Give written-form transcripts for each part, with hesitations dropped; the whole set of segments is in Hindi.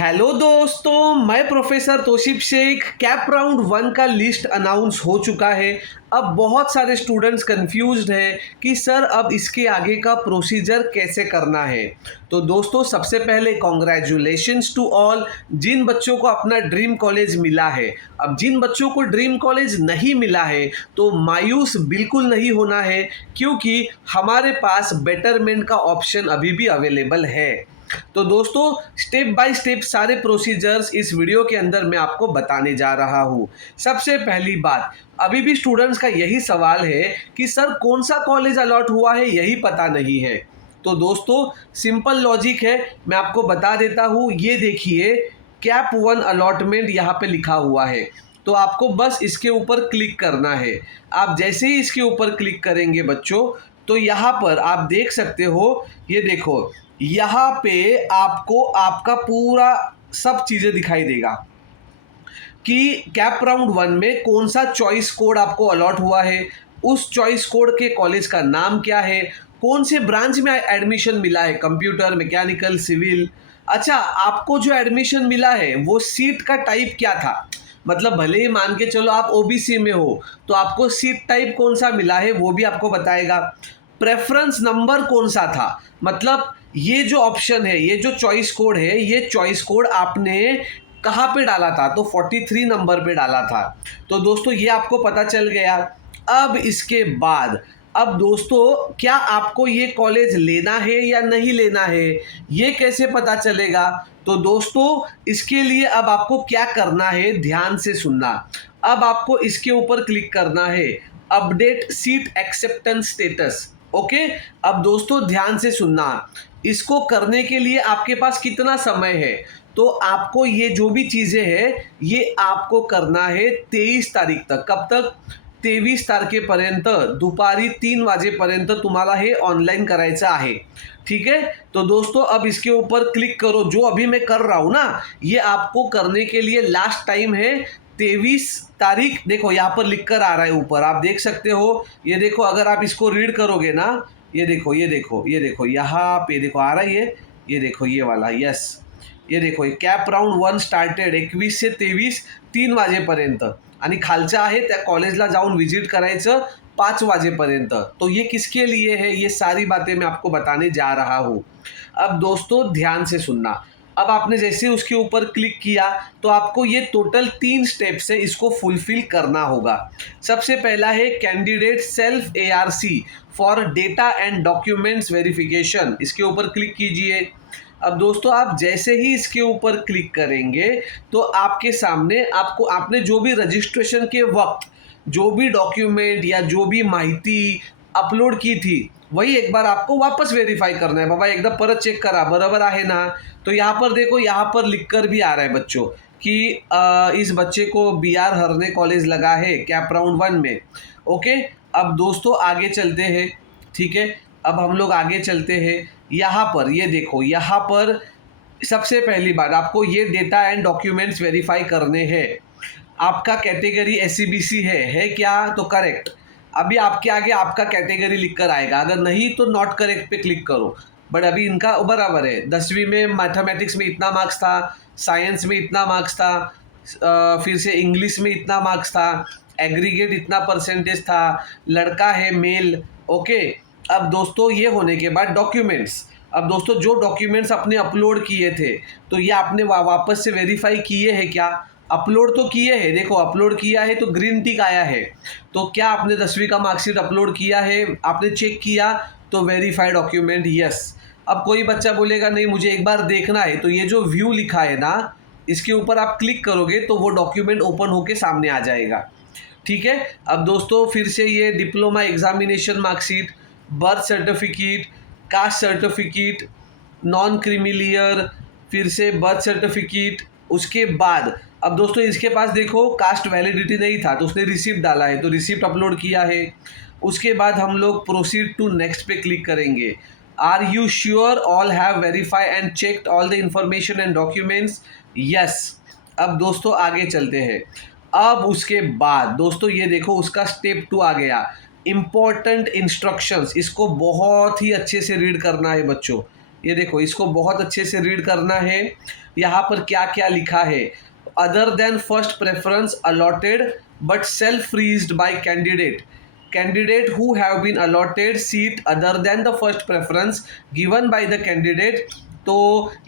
हेलो दोस्तों, मैं professor Tausif Sheikh. Cap round 1 का लिस्ट अनाउंस हो चुका है। अब बहुत सारे स्टूडेंट्स कंफ्यूज्ड है कि सर अब इसके आगे का प्रोसीजर कैसे करना है। तो दोस्तों, सबसे पहले कॉन्ग्रेचुलेशंस टू ऑल जिन बच्चों को अपना ड्रीम कॉलेज मिला है। अब जिन बच्चों को ड्रीम कॉलेज नहीं मिला है तो मायूस बिल्कुल नहीं होना है, क्योंकि हमारे पास बेटरमेंट का ऑप्शन अभी भी अवेलेबल है। तो दोस्तों, स्टेप बाय स्टेप सारे प्रोसीजर्स इस वीडियो के अंदर मैं आपको बताने जा रहा हूँ। सबसे पहली बात, अभी भी स्टूडेंट्स का यही सवाल है कि सर कौन सा कॉलेज अलॉट हुआ है, यही पता नहीं है। तो दोस्तों, सिंपल लॉजिक है, मैं आपको बता देता हूँ। ये देखिए, कैप 1 अलॉटमेंट यहाँ पे लिखा हुआ है, तो आपको बस इसके ऊपर क्लिक करना है। आप जैसे ही इसके ऊपर क्लिक करेंगे बच्चों, तो यहाँ पर आप देख सकते हो, ये देखो, यहाँ पे आपको आपका पूरा सब चीज़ें दिखाई देगा कि कैप राउंड 1 में कौन सा चॉइस कोड आपको अलॉट हुआ है, उस चॉइस कोड के कॉलेज का नाम क्या है, कौन से ब्रांच में एडमिशन मिला है, कंप्यूटर, मैकेनिकल, सिविल। अच्छा, आपको जो एडमिशन मिला है वो सीट का टाइप क्या था। मतलब भले ही मान के चलो आप ओबीसी में हो, तो आपको सीट टाइप कौन सा मिला है वो भी आपको बताएगा। प्रेफरेंस नंबर कौन सा था, मतलब ये जो ऑप्शन है, ये जो चॉइस कोड है, ये चॉइस कोड आपने कहाँ पे डाला था, तो 43 नंबर पे डाला था। तो दोस्तों, ये आपको पता चल गया। अब इसके बाद, अब दोस्तों, क्या आपको ये कॉलेज लेना है या नहीं लेना है, ये कैसे पता चलेगा। तो दोस्तों, इसके लिए अब आपको क्या करना है, ध्यान से सुनना। अब आपको इसके ऊपर क्लिक करना है, update seat acceptance status. Okay, अब दोस्तों ध्यान से सुनना। इसको करने के लिए आपके पास कितना समय है, तो आपको ये जो भी चीज़ें हैं ये आपको करना है 23 तारीख तक। कब तक? 23 तारखेपर्यंत दुपारी 3 वाजेपर्यंत तुम्हाला हे ऑनलाइन करायचं आहे। ठीक है, तो दोस्तों अब इसके ऊपर क्लिक करो। जो अभी मैं कर रहा हूँ ना, ये आपको करने के लिए लास्ट टाइम है 23 तारीख। देखो यहाँ पर लिख कर आ रहा है ऊपर, आप देख सकते हो। ये देखो, अगर आप इसको रीड करोगे ना, ये देखो, ये देखो, ये देखो, यहाँ पे देखो आ रहा है ये देखो, ये वाला, यस, ये देखो, कैप राउंड 1 स्टार्टेड 21 से 23 3 वाजेपर्यंत, आणि खालचं आहे त्या कॉलेजला जाऊन विजिट करायचं 5 वाजेपर्यंत। तो ये किसके लिए है, ये सारी बातें मैं आपको बताने जा रहा हूँ। अब दोस्तों ध्यान से सुनना। अब आपने जैसे उसके ऊपर क्लिक किया तो आपको ये टोटल 3 स्टेप्स है, इसको फुलफिल करना होगा। सबसे पहला है candidate self ARC for data and documents verification, इसके ऊपर क्लिक कीजिए। अब दोस्तों, आप जैसे ही इसके ऊपर क्लिक करेंगे तो आपके सामने आपको आपने जो भी रजिस्ट्रेशन के वक्त जो भी डॉक्यूमेंट या जो भी माहिती अपलोड की थी, वही एक बार आपको वापस वेरीफाई करना है। बाबा एकदा परत चेक करा, बराबर आहे ना। तो यहाँ पर देखो, यहाँ पर लिख कर भी आ रहा है बच्चों कि इस बच्चे को BR हरने कॉलेज लगा है कैप राउंड 1 में। ओके, अब दोस्तों आगे चलते हैं। ठीक है, अब हम लोग आगे चलते हैं। यहाँ पर ये देखो, यहाँ पर सबसे पहली बात आपको ये डेटा एंड डॉक्यूमेंट्स वेरीफाई करने हैं। आपका कैटेगरी SCBC है क्या, तो करेक्ट। अभी आपके आगे आपका कैटेगरी लिख कर आएगा, अगर नहीं तो नॉट करेक्ट पे क्लिक करो। बट अभी इनका बराबर है। 10वीं में मैथमेटिक्स में इतना मार्क्स था, साइंस में इतना मार्क्स था, फिर से इंग्लिश में इतना मार्क्स था, एग्रीगेट इतना परसेंटेज था, लड़का है, मेल। ओके, अब दोस्तों ये होने के बाद डॉक्यूमेंट्स। अब दोस्तों, जो डॉक्यूमेंट्स आपने अपलोड किए थे, तो ये आपने वापस से वेरीफाई किए हैं क्या। अपलोड तो किए हैं, देखो अपलोड किया है तो ग्रीन टिक आया है। तो क्या आपने 10वीं का मार्कशीट अपलोड किया है, आपने चेक किया, तो वेरीफाई डॉक्यूमेंट, यस। अब कोई बच्चा बोलेगा नहीं मुझे एक बार देखना है, तो ये जो व्यू लिखा है ना, इसके ऊपर आप क्लिक करोगे तो वो डॉक्यूमेंट ओपन होके सामने आ जाएगा। ठीक है, अब दोस्तों फिर से ये diploma examination marksheet, birth certificate, caste certificate, non creamy layer, फिर से बर्थ सर्टिफिकेट। उसके बाद अब दोस्तों इसके पास देखो कास्ट वैलिडिटी नहीं था, तो उसने रिसिप्ट डाला है, तो रिसिप्ट अपलोड किया है। उसके बाद हम लोग प्रोसीड टू नेक्स्ट पे क्लिक करेंगे। Are you sure all have verify and checked all the information and documents, yes. अब दोस्तों आगे चलते हैं। अब उसके बाद दोस्तों ये देखो, उसका स्टेप 2 आ गया, इम्पॉर्टेंट इंस्ट्रक्शंस। इसको बहुत ही अच्छे से रीड करना है बच्चों। ये देखो, इसको बहुत अच्छे से रीड करना है। यहाँ पर क्या क्या लिखा है, other than first preference allotted but self freezed bye candidate who have been allotted seat other than the first preference given by the candidate। तो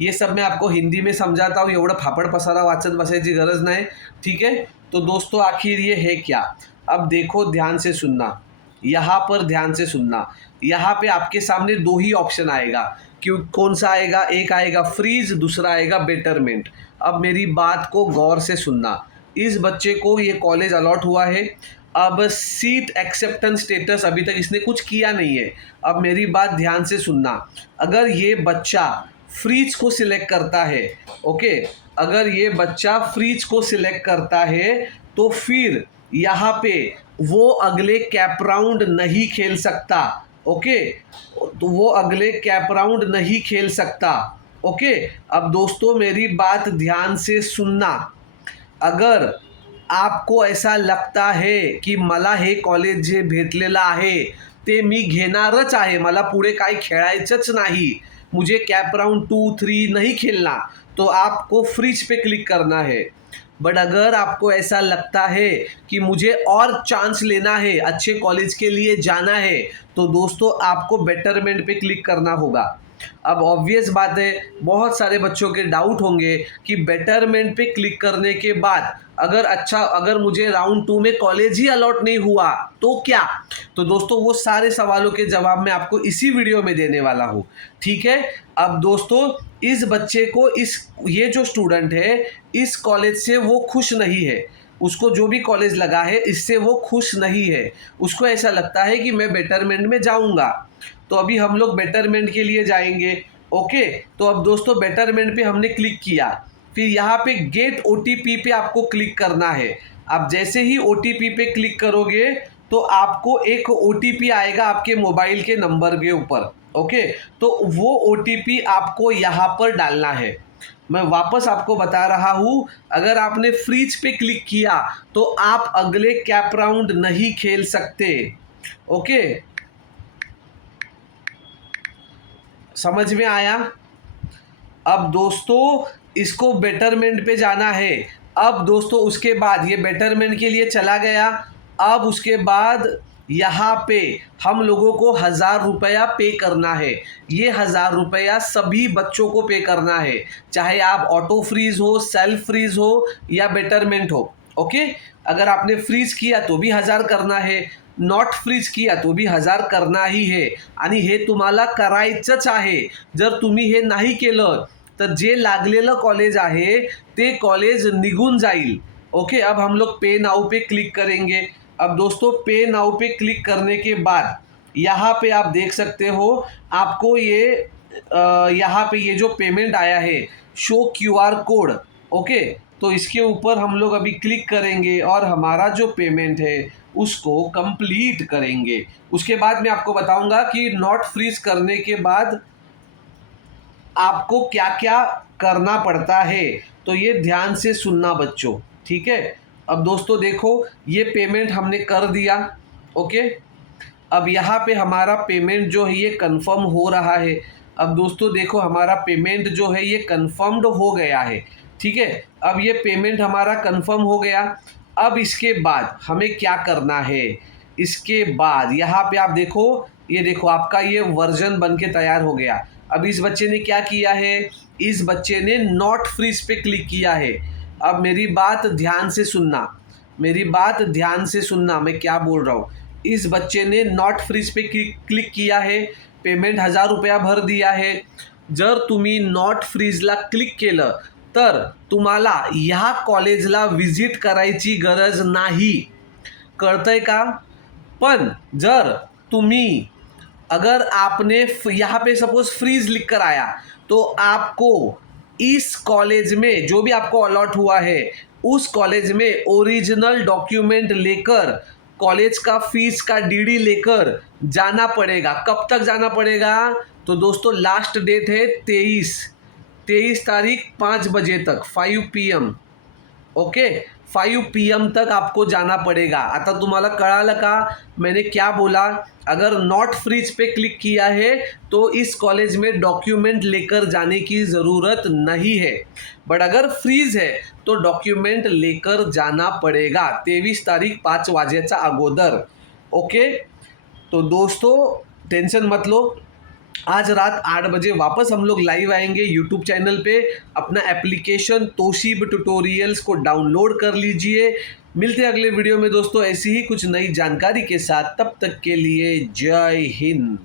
ये सब मैं आपको हिंदी में समझाता हूँ, एवढं फापड पसारा वाचत बसायची गरज नाही, ठीक है। तो दोस्तों आखिर ये है क्या, अब देखो ध्यान से सुनना, यहाँ पर ध्यान से सुनना। यहाँ पे आपके सामने दो ही ऑप्शन आएगा, क्यों कौन सा आएगा, एक आएगा फ्रीज, दूसरा आएगा बेटरमेंट। अब मेरी बात को गौर से सुनना, इस बच्चे को ये कॉलेज अलॉट हुआ है, अब सीट एक्सेप्टेंस स्टेटस अभी तक इसने कुछ किया नहीं है। अब मेरी बात ध्यान से सुनना, अगर ये बच्चा फ्रीज को सिलेक्ट करता है, ओके, अगर ये बच्चा फ्रीज को सिलेक्ट करता है तो फिर यहाँ पे वो अगले कैप राउंड नहीं खेल सकता, ओके, तो वो अगले कैप राउंड नहीं खेल सकता, ओके। अब दोस्तों मेरी बात ध्यान से सुनना, अगर आपको ऐसा लगता है की मला हे कॉलेज जे भेटलेलं आहे ते मी घेणारच आहे, मला पुढे काही खेळायचंच नाही, मुझे कैप राउंड 2, 3 नहीं खेलना, तो आपको फ्रीज पे क्लिक करना है। बट अगर आपको ऐसा लगता है कि मुझे और चांस लेना है, अच्छे कॉलेज के लिए जाना है, तो दोस्तों आपको बेटरमेंट पे क्लिक करना होगा। अब ऑब्वियस बात है, बहुत सारे बच्चों के डाउट होंगे कि बेटरमेंट पे क्लिक करने के बाद अगर मुझे राउंड 2 में कॉलेज ही अलॉट नहीं हुआ तो क्या। तो दोस्तों वो सारे सवालों के जवाब मैं आपको इसी वीडियो में देने वाला हूँ, ठीक है। अब दोस्तों इस बच्चे को ये जो स्टूडेंट है इस कॉलेज से वो खुश नहीं है, उसको जो भी कॉलेज लगा है इससे वो खुश नहीं है, उसको ऐसा लगता है कि मैं बेटरमेंट में जाऊंगा। तो अभी हम लोग बेटरमेंट के लिए जाएंगे, ओके। तो अब दोस्तों बेटरमेंट पे हमने क्लिक किया, फिर यहाँ पे गेट ओटीपी पे आपको क्लिक करना है। आप जैसे ही ओटीपी पे क्लिक करोगे तो आपको एक ओटीपी आएगा आपके मोबाइल के नंबर के ऊपर, ओके। तो वो ओटीपी आपको यहाँ पर डालना है। मैं वापस आपको बता रहा हूँ, अगर आपने फ्रीज पे क्लिक किया तो आप अगले कैप राउंड नहीं खेल सकते, ओके। समझ में आया। अब दोस्तों इसको बेटरमेंट पे जाना है। अब दोस्तों उसके बाद ये बेटरमेंट के लिए चला गया, अब उसके बाद यहाँ पे हम लोगों को 1000 रुपया पे करना है। ये 1000 रुपया सभी बच्चों को पे करना है, चाहे आप ऑटो फ्रीज हो, सेल्फ फ्रीज हो या बेटरमेंट हो, ओके। अगर आपने फ्रीज किया तो भी 1000 करना है, नॉट फ्रीज किया तो भी 1000 करना ही है, आणि हे तुम्हाला करायचंच आहे। जर तुम्ही हे नाही केलं तर जे लागलेलं कॉलेज आहे ते कॉलेज निघून जाईल, ओके। अब हम लोग पे नाउ पे क्लिक करेंगे। अब दोस्तों पे नाउ पे क्लिक करने के बाद यहाँ पे आप देख सकते हो, आपको ये यहाँ पे ये जो पेमेंट आया है शो क्यूआर कोड, ओके। तो इसके ऊपर हम लोग अभी क्लिक करेंगे और हमारा जो पेमेंट है उसको कंप्लीट करेंगे। उसके बाद मैं आपको बताऊंगा कि नॉट फ्रीज करने के बाद आपको क्या क्या करना पड़ता है, तो ये ध्यान से सुनना बच्चों, ठीक है। अब दोस्तों देखो ये पेमेंट हमने कर दिया, ओके। अब यहाँ पे हमारा पेमेंट जो है ये कंफर्म हो रहा है। अब दोस्तों देखो हमारा पेमेंट जो है ये कंफर्म्ड हो गया है, ठीक है। अब ये पेमेंट हमारा कंफर्म हो गया। अब इसके बाद हमें क्या करना है, इसके बाद यहाँ पे आप देखो, ये देखो आपका ये वर्जन बन के तैयार हो गया। अब इस बच्चे ने क्या किया है, इस बच्चे ने नॉट फ्रीज पे क्लिक किया है। अब मेरी बात ध्यान से सुनना, मेरी बात ध्यान से सुनना, मैं क्या बोल रहा हूँ। इस बच्चे ने नॉट फ्रीज पे क्लिक किया है, पेमेंट 1000 रुपया भर दिया है। जर तुम्ही नॉट फ्रीजला क्लिक केलं तर तुम्हाला ह्या कॉलेजला व्हिजिट करायची गरज नाही, कळतंय का। पण जर तुम्ही अगर आपने यहाँ पे सपोज फ्रीज लिख कर आया तो आपको इस कॉलेज में जो भी आपको अलॉट हुआ है उस कॉलेज में ओरिजिनल डॉक्यूमेंट लेकर, कॉलेज का फीस का डीडी लेकर जाना पड़ेगा। कब तक जाना पड़ेगा, तो दोस्तों लास्ट डेट है 23 तारीख 5 बजे तक, 5 PM, ओके। 5 PM तक आपको जाना पड़ेगा. आता तुम्हाला कळालं का मैंने क्या बोला? अगर नॉट फ्रीज पे क्लिक किया है तो इस कॉलेज में डॉक्यूमेंट लेकर जाने की ज़रूरत नहीं है. बट अगर फ्रीज है तो डॉक्यूमेंट लेकर जाना पड़ेगा 23 तारीख 5 वाजेच्या अगोदर. ओके. तो दोस्तों टेंशन मत लो. आज रात 8 बजे वापस हम लोग लाइव आएंगे यूट्यूब चैनल पे. अपना एप्लीकेशन तोशिब ट्यूटोरियल्स को डाउनलोड कर लीजिए. मिलते हैं अगले वीडियो में दोस्तों ऐसी ही कुछ नई जानकारी के साथ. तब तक के लिए जय हिंद.